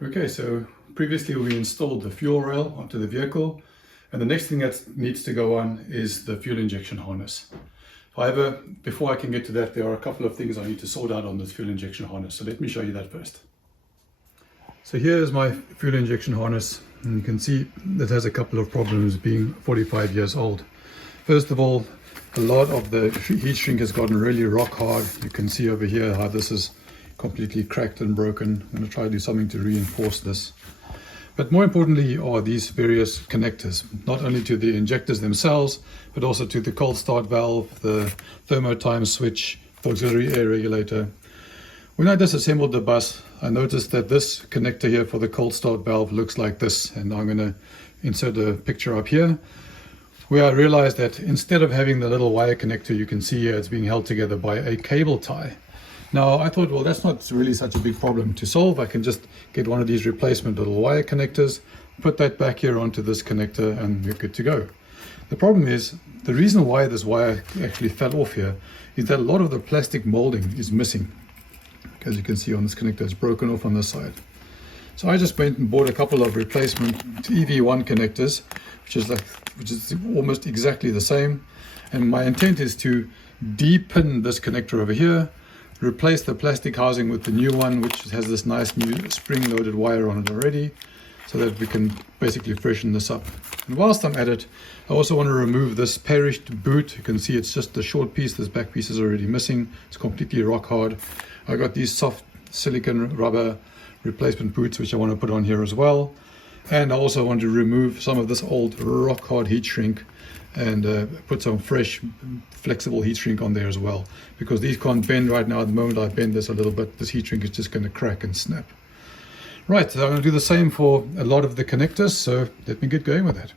Okay, so previously we installed the fuel rail onto the vehicle, and the next thing that needs to go on is the fuel injection harness. However, before I can get to that, there are a couple of things I need to sort out on this fuel injection harness, so let me show you that first. So here is my fuel injection harness, and you can see it has a couple of problems being 45 years old. First of all, a lot of the heat shrink has gotten really rock hard. You can see over here how this is completely cracked and broken. I'm going to try to do something to reinforce this. But more importantly are these various connectors, not only to the injectors themselves, but also to the cold start valve, the thermotime switch, the auxiliary air regulator. When I disassembled the bus, I noticed that this connector here for the cold start valve looks like this, and I'm going to insert a picture up here, where I realized that instead of having the little wire connector you can see here, it's being held together by a cable tie. Now I thought, well, that's not really such a big problem to solve. I can just get one of these replacement little wire connectors, put that back here onto this connector, and we're good to go. The problem is, the reason why this wire actually fell off here is that a lot of the plastic molding is missing. As you can see on this connector, it's broken off on this side. So I just went and bought a couple of replacement EV1 connectors, which is almost exactly the same. And my intent is to de-pin this connector over here, replace the plastic housing with the new one, which has this nice new spring-loaded wire on it already, so that we can basically freshen this up. And whilst I'm at it, I also want to remove this perished boot. You can see it's just a short piece. This back piece is already missing. It's completely rock hard. I got these soft silicone rubber replacement boots, which I want to put on here as well. And I also want to remove some of this old rock hard heat shrink and put some fresh flexible heat shrink on there as well, because these can't bend right now. At the moment I bend this a little bit, this heat shrink is just going to crack and snap. Right, so I'm going to do the same for a lot of the connectors, so let me get going with that.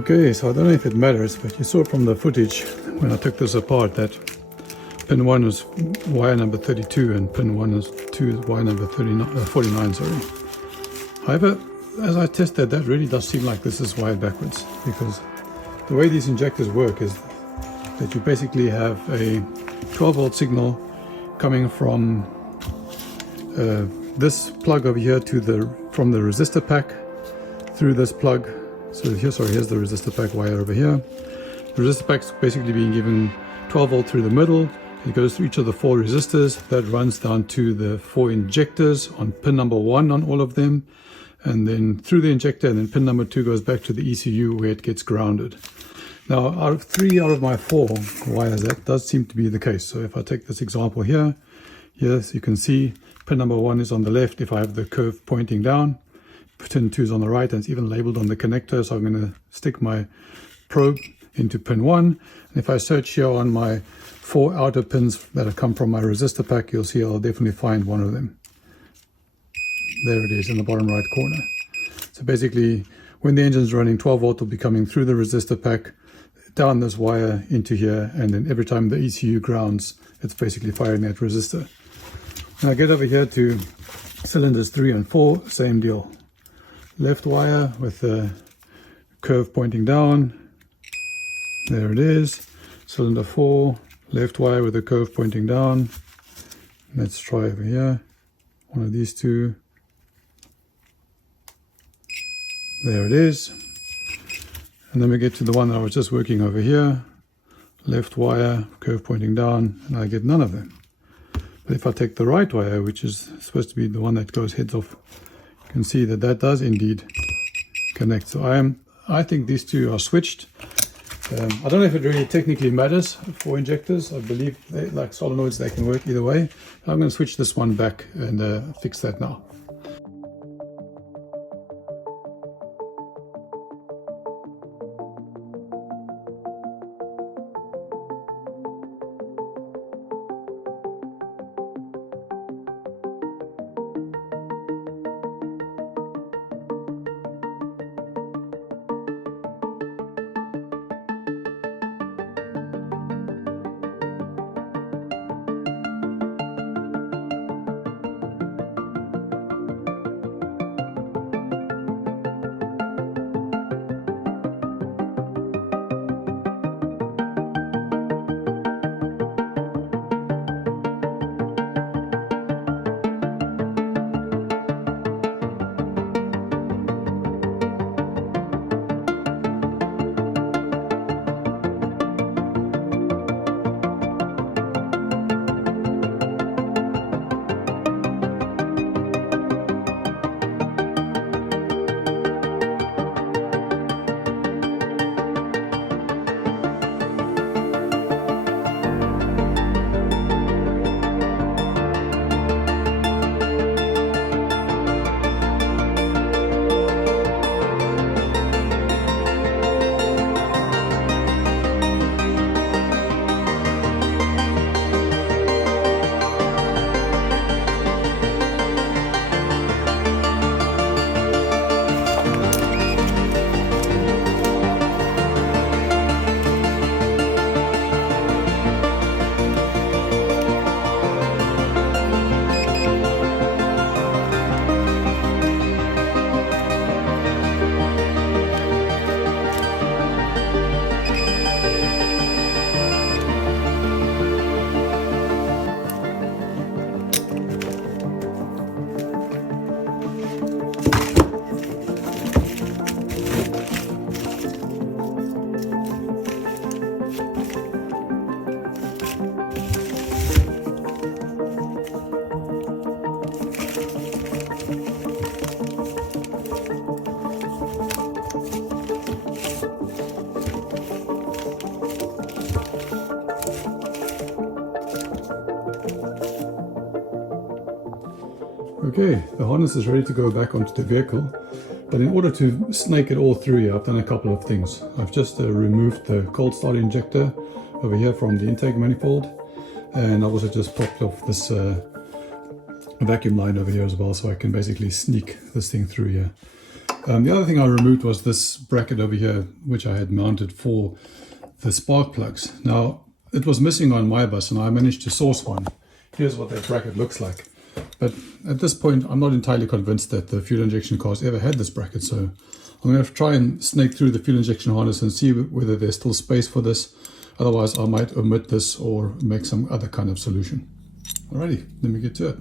Okay, so I don't know if it matters, but you saw from the footage when I took this apart that pin 1 is wire number 32 and pin 2 is wire number 49, sorry. However, as I tested, that really does seem like this is wired backwards, because the way these injectors work is that you basically have a 12 volt signal coming from this plug over here from the resistor pack through this plug. So here's the resistor pack wire over here. The resistor pack's basically being given 12 volt through the middle. It goes through each of the 4 resistors. That runs down to the 4 injectors on pin number 1 on all of them, and then through the injector, and then pin number 2 goes back to the ECU where it gets grounded. Now, 3 out of my 4 wires, that does seem to be the case. So if I take this example here, yes, you can see pin number 1 is on the left if I have the curve pointing down. Pin 2 is on the right, and it's even labeled on the connector. So I'm going to stick my probe into pin 1. And if I search here on my 4 outer pins that have come from my resistor pack, you'll see I'll definitely find one of them. There it is in the bottom right corner. So basically, when the engine's running, 12 volt will be coming through the resistor pack, down this wire into here, and then every time the ECU grounds, it's basically firing that resistor. Now get over here to cylinders 3 and 4, same deal. Left wire with the curve pointing down. There it is. Cylinder 4, left wire with the curve pointing down. Let's try over here. One of these two. There it is. And then we get to the one that I was just working over here. Left wire, curve pointing down, and I get none of them. But if I take the right wire, which is supposed to be the one that goes heads off, you can see that that does indeed connect. So I think these two are switched. I don't know if it really technically matters for injectors. I believe like solenoids, they can work either way. I'm going to switch this one back and fix that now. Okay, the harness is ready to go back onto the vehicle, but in order to snake it all through here, I've done a couple of things. I've just removed the cold start injector over here from the intake manifold, and I've also just popped off this vacuum line over here as well, so I can basically sneak this thing through here. The other thing I removed was this bracket over here, which I had mounted for the spark plugs. Now, it was missing on my bus, and I managed to source one. Here's what that bracket looks like. But at this point, I'm not entirely convinced that the fuel injection cars ever had this bracket, so I'm going to try and snake through the fuel injection harness and see whether there's still space for this. Otherwise, I might omit this or make some other kind of solution. Alrighty, let me get to it.